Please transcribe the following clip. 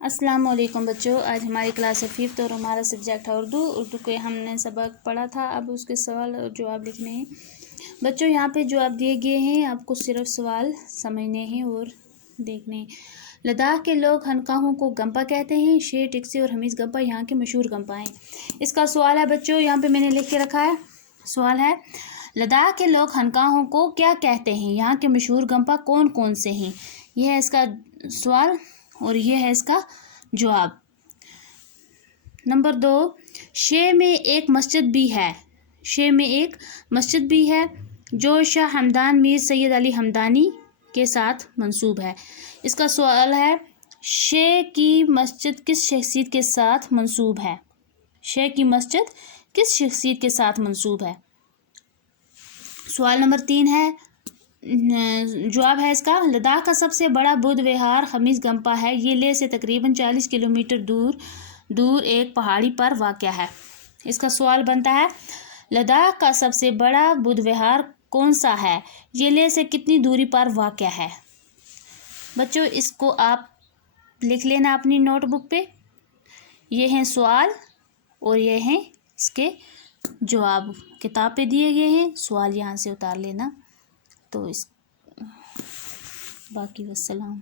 السلام علیکم بچوں، آج ہماری کلاس ہے 5 اور ہمارا سبجیکٹ ہے اردو کے ہم نے سبق پڑھا تھا۔ اب اس کے سوال اور جواب لکھنے ہیں بچوں۔ یہاں پہ جواب دیے گئے ہیں، آپ کو صرف سوال سمجھنے ہیں اور دیکھنے ہیں۔ لداخ کے لوگ خانقاہوں کو گمپا کہتے ہیں۔ شیر ٹکسے اور حمیز گمپا یہاں کے مشہور گمپا ہیں۔ اس کا سوال ہے بچوں، یہاں پہ میں نے لکھ کے رکھا ہے۔ سوال ہے لداخ کے لوگ خانقاہوں کو کیا کہتے ہیں؟ یہاں کے مشہور گمپا کون کون سے ہیں؟ یہ ہے اس کا سوال اور یہ ہے اس کا جواب۔ نمبر 2، شے میں ایک مسجد بھی ہے۔ شے میں ایک مسجد بھی ہے جو شاہ ہمدان میر سید علی ہمدانی کے ساتھ منسوب ہے۔ اس کا سوال ہے شے کی مسجد کس شخصیت کے ساتھ منسوب ہے؟ شے کی مسجد کس شخصیت کے ساتھ منسوب ہے؟ سوال نمبر 3 ہے، جواب ہے اس کا لداخ کا سب سے بڑا بدھ وہار حمیز گمپا ہے۔ یہ لیہ سے تقریباً 40 کلومیٹر دور ایک پہاڑی پر واقع ہے۔ اس کا سوال بنتا ہے لداخ کا سب سے بڑا بدھ وہار کون سا ہے؟ یہ لیہ سے کتنی دوری پر واقع ہے؟ بچوں اس کو آپ لکھ لینا اپنی نوٹ بک پہ۔ یہ ہیں سوال اور یہ ہیں اس کے جواب، کتاب پہ دیے گئے ہیں، سوال یہاں سے اتار لینا۔ تو باقی والسلام۔